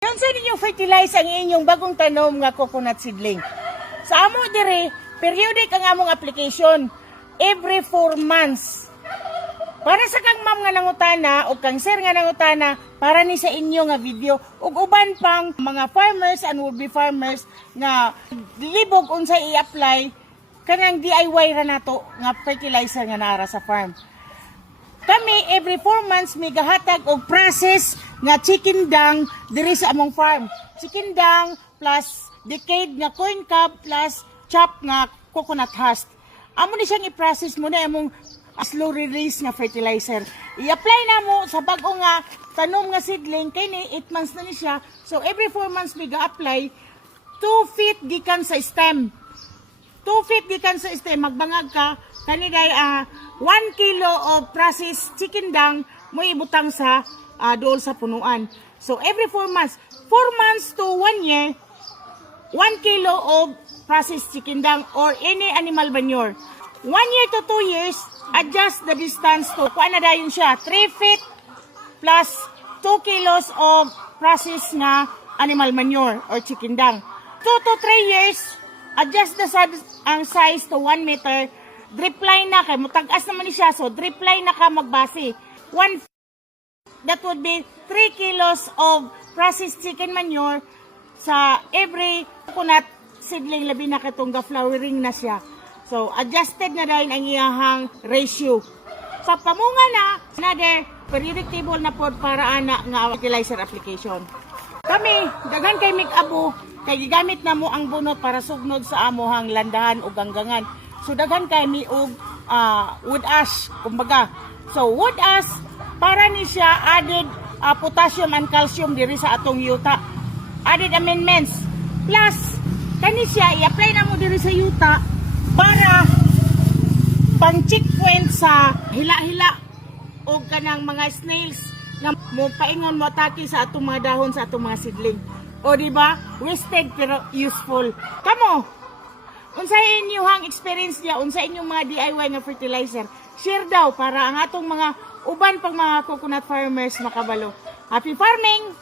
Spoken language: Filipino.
Yun sa ninyo fertilize ang inyong bagong tanom nga coconut seedling. Sa amo dire, periodic ang among application every 4 months. Para sa kang ma'am nga nangutana o kang sir nga nangutana, para ni sa inyo nga video ug uban pang mga farmers and would be farmers nga libog unsa i-apply kanang DIY ra nato nga fertilizer nga naara sa farm. Kami every 4 months may gahatag og process nga chicken dung diri sa among farm. Chicken dung plus decayed nga corn cob plus chopped nga coconut husk. Amo ni siyang i-process mo na among slow release nga fertilizer. I-apply na mo sa bago nga tanom nga seedling kay ni 8 months na ni siya. So every 4 months may ga-apply 2 feet gikan sa stem. 2 feet gikan sa stem magbangag ka kani day 1 kilo of processed chicken dung mo ibutang sa dool sa punuan. So every 4 months, 4 months to 1 year, 1 kilo of processed chicken dung or any animal manure. 1 year to 2 years, adjust the distance to, kuan na dayon siya, 3 feet plus 2 kilos of processed na animal manure or chicken dung. 2 to 3 years, adjust the ang size to 1 meter, drip line na kay mutag-as naman ni siya, so drip line na ka magbase. 1 that would be 3 kilos of processed chicken manure sa every coconut seedling labi na katong flowering na siya. So, adjusted na dahil ang iyahang ratio. Sa pamunga na, another periodic table na pod para ana nga fertilizer application. Kami, daghan kay Mig-Abo, kay gigamit na mo ang bunot para sugnod sa amohang landahan o ganggangan. So, daghan kay mi og wood ash, kumbaga. So, wood ash, para ni siya added potassium and calcium diri sa atong yuta. Added amendments. Plus, kani siya, i-apply na mo diri sa yuta para pang checkpoint sa hila-hila o kanang mga snails na mo paingon mo atake sa atong mga dahon sa atong mga seedling. O di ba? Wasted pero useful. Kamo, unsay inyong experience niya, unsay inyong mga DIY nga fertilizer, share daw para ang atong mga uban pang mga coconut farmers makabalo. Happy farming!